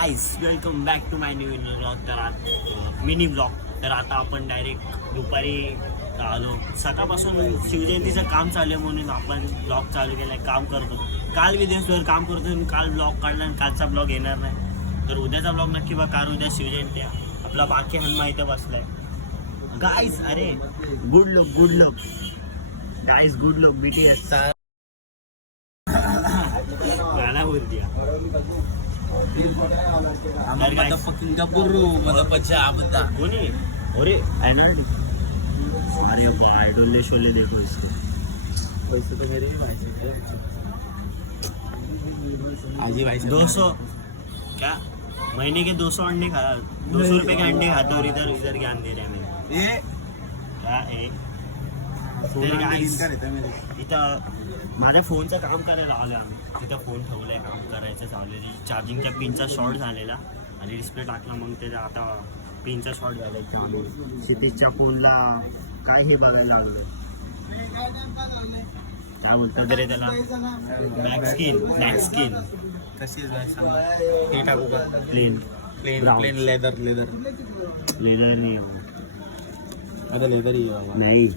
Guys welcome back to my new blog. तर mini blog. तर आता आपण डायरेक्ट दुपारी आलो. सकाळपासून शिवजयंतीचं काम चालू आहे म्हणून आपण ब्लॉग चालू केला आहे. काम करतो, काल मी दिवसभर काम करतो, काल ब्लॉग काढला आणि कालचा ब्लॉग येणार नाही. तर उद्याचा ब्लॉग नक्की बघा, कारण उद्या शिवजयंती आहे. आपला बाकी हनुमा इथं बसलाय. गाईज अरे good look guys, good look BTS गाना बोलती कोणी. अरे बाय डोले शोले देखो इसको. पैसे तो मेरे आजी भाई 200 क्या महीने के 200 अंडे खा 200 रुपए के अंडे खाते और इधर ज्ञान दे रहे हैं इथं माझ्या फोनचं काम करायला आलं आम्ही. तिथं फोन ठेवलाय, काम करायचं चालू आहे. चार्जिंगच्या पिनचा शॉर्ट झालेला आणि डिस्प्ले टाकला, मग ते आता पिनचा शॉर्ट झालाय. क्षितिजच्या फोनला काय हे बघायला लागलं, काय बोलतात रे त्याला, बॅक स्किन कशी हे टाकू का? प्लेन लेदर नहीं अरे लेदर ही नहीं,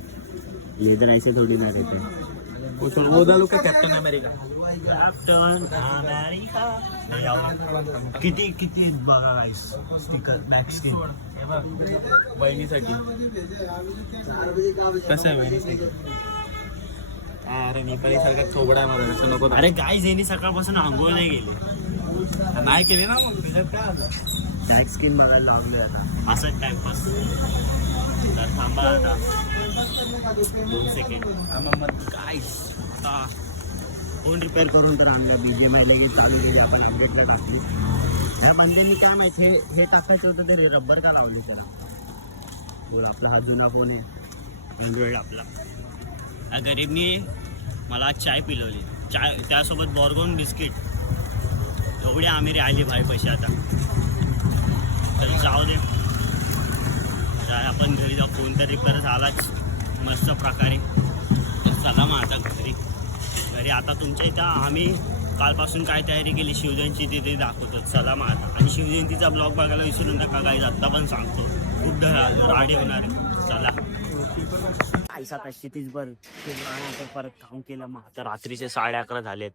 लेदर ऐसे थोड़ी ना रहते. वो डालू का कॅप्टन अमेरिका? किती बघा स्टिकर बॅक स्किन बहिणीसाठी. कसं आहे बहिणीसाठी? अरे नेपाळी सारखा थोबडा मला तसं नको. अरे गाईज यांनी सकाळपासून आंघोळ नाही गेले, नाही केली ना, मग त्याच्यात काय आलं? बॅक स्किन बघायला लागलोय आता असं टाइमपास. तर थांबा आता 2 सेकंड. गाईज फोन रिपेअर करून तर आणला. BGMI लगेच चालू केली, आपण अपडेटला टाकली. ह्या बंद्यांनी काय माहिती हे टाकायचं होतं तरी रबर का लावले त्याला. बोल, आपला हा जुना फोन आहे अँड्रॉइड आपला. या गरीबनी मला चाय पिलवली, चाय त्यासोबत बॉर्गोन बिस्किट. एवढी आमिरी आली भाई पैसे आता. तर जाऊ दे, आपण घरी जाऊ. फोन तर रिपेअर झालाच मस्त प्रकारे. तर चला मग आता घरी. आता तुमच्या इथं आम्ही कालपासून काय तयारी केली शिवजयंती ते दाखवतो. चला मग आता. आणि शिवजयंतीचा ब्लॉग बघायला विसरून नका गाईज, आत्ता पण सांगतो खूप राडे होणार आहे. चला आईसा क्षितिजभर परत काम केलं. मग आता रात्रीचे 11:30 झालेत.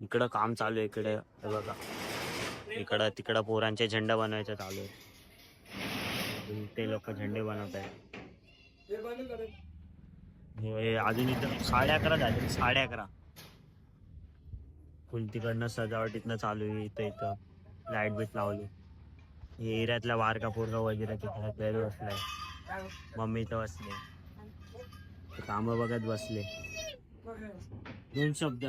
इकडं काम चालू आहे. इकडे बघा, इकडं तिकडं पोरांचे झेंडे बनवायचे चालू आहे. ते लोक झेंडे बनवत आहेत. हे अजून इथं 11:30 झाले. 11:30 फुल तिकडनं सजावटीतनं चालू आहे. इथं लाईट बीट लावली. हे एरियातला वारका पोरगा वगैरे तिकडे बसलाय. मम्मी इथं बसले, कामं बघत बसले. 2 शब्द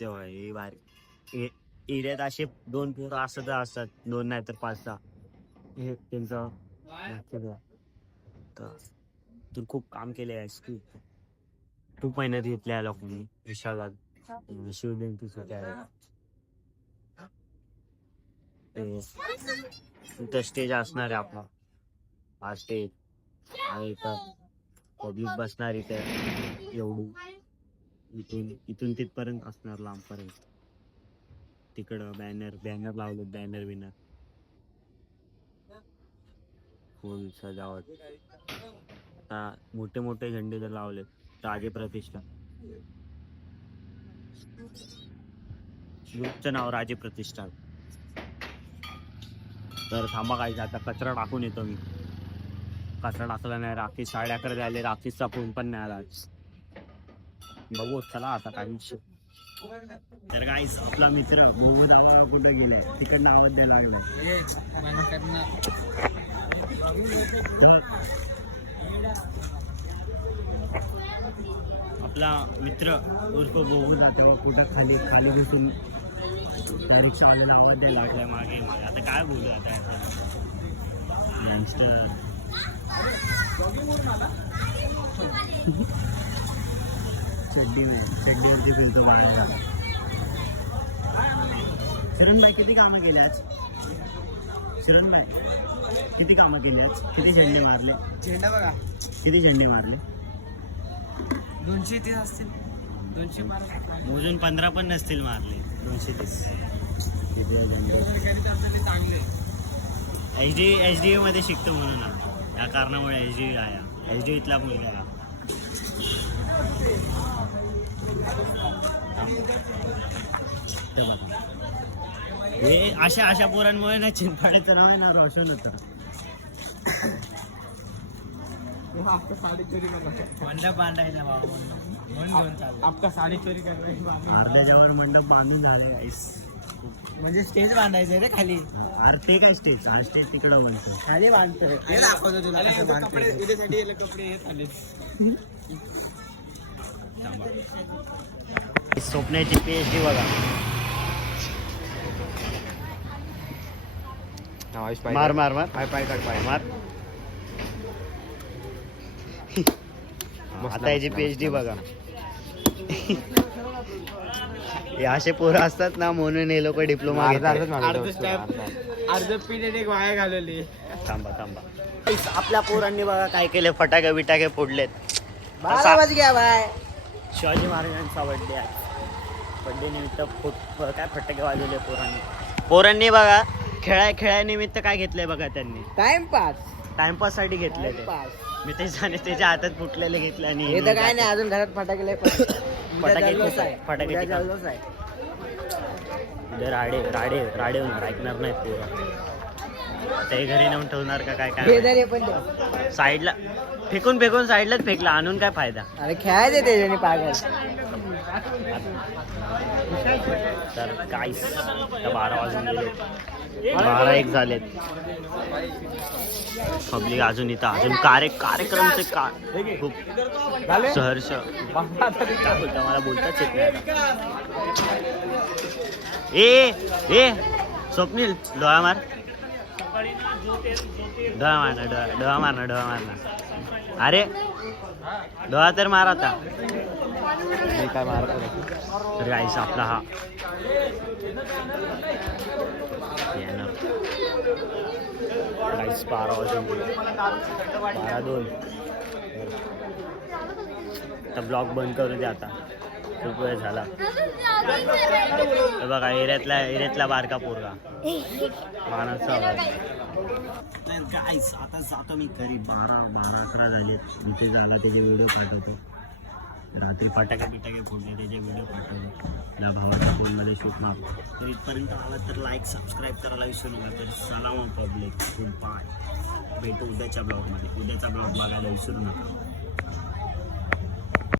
तेव्हा हे बाहेर एरियात असे 2 पोरं असं तर असतात, 2 नाही तर 5-6. हे त्यांचं तर खूप काम केले आहे. खूप मेहनत घेतली आहे लोकांनी विशालात शिवजयंतीसाठी. इथं स्टेज असणार आहे आपला, हा स्टेज. आणि इथं पब्लिक बसणार. इथे एवढी इथून तिथपर्यंत असणार, लांबपर्यंत. तिकडं बॅनर लावले, बॅनर विनर फुल सजावट. आता मोठे झेंडे जर लावले, राजे प्रतिष्ठान. ग्रुपचं नाव राजे प्रतिष्ठान. तर थांबा काय, आता कचरा टाकून येतो मी. कचरा टाकला नाही. रात्री 11:30 झाले, रात्रीचा फोन पण नाही आला. बघू, चला आता काय विषय. तर गाईस आपला मित्र बोबो दावा कुठं गेलाय, तिकडनं आवाज द्यायला लागलाय. आपला मित्र उर्फ बोबो जातो कुठं खाली बसून त्या रिक्षा आलेला आवाज द्यायला लागलाय मागे. आता काय बोलू आता यंगस्टर. चड्डीवरती फिरतो बाहेर. शरण भाई किती कामं केली आज? शरण भाई किती कामं केली आज? किती झेंडे मारले? झेंडा बघा, किती झेंडे मारले? 230 असतील. मोजून 15 पण नसतील मारले. 230. एच डी मध्ये शिकतो म्हणून ना, या कारणामुळे एच डी आहे. एच डी इथला मुलगा आहे. हे अशा पोरांमुळे ना चिंपाण्याचं नाव आहे ना रोशन होतं. अर्ध्याच्या वर मंडप बांधून झाले. म्हणजे स्टेज बांधायचं रे खाली. अरे ते काय स्टेज, हा स्टेज तिकडं बनतो, खाली बांधतोय. हे दाखवतो तुला कसं बांधते. स्वप्नाची PhD बघा. मार मार मार पाय काढ पाय. मार. आता याची PhD बघा. हे असे पोरं असतात ना म्हणून हे लोक डिप्लोमा घेतात. अर्ध पिरियड एक वाया घालवली. थांबा. आपल्या पोरांनी बघा काय केले, फटाके बिटाके फोडलेत. 12 वाज गया बाय. शिवाजी महाराजांचा बड्डे आहे. बड्डे निमित्त काय फटाके वाजवले पोरांनी बघा. खेळानिमित्त काय घेतलंय बघा त्यांनी. टाइमपास साठी घेतले ते. मी त्याच्या हातात फुटलेले घेतले आणि हे तर काय नाही, अजून घरात फटाके लय फटाके राडे होणार, ऐकणार नाहीत पोरं. ते घरी नेऊन ठेवणार का काय साईडला फेकून साईडलाच फेकला, आणून काय फायदा. अरे खेळायचे त्याच्याने पागल. तर काय 12 वाजून गेले, 12-1 झालेत. पब्लिक अजून इथं अजून कार्यक्रमचे खूप सहर्ष. काय बोलता, मला बोलताच येत नाही. ए स्वप्नील डोळा मार ना. अरे डोळा तर मार आता. काय मारत तर गाईस आपला हा गाईस 12 वाजून 12-2. तर ब्लॉग बंद करू दे आता, खूप वेळ झाला. बघा एरियातला बारका पोरगा मानाचा. तर गाईस आता जातो मी घरी. 12-11 झालेत. इथे झाला त्याचे व्हिडिओ पाठवतो. रात्री फटाके बिटाके फोडले त्याचे व्हिडिओ पाठवतो. त्या भावाच्या फोनमध्ये शूट मारतो. तर इथपर्यंत आला तर लाईक सबस्क्राईब करायला विसरू नका. तर सलाम पब्लिक, गुड बाय. भेटू उद्याच्या ब्लॉगमध्ये. उद्याचा ब्लॉग बघायला विसरू नका.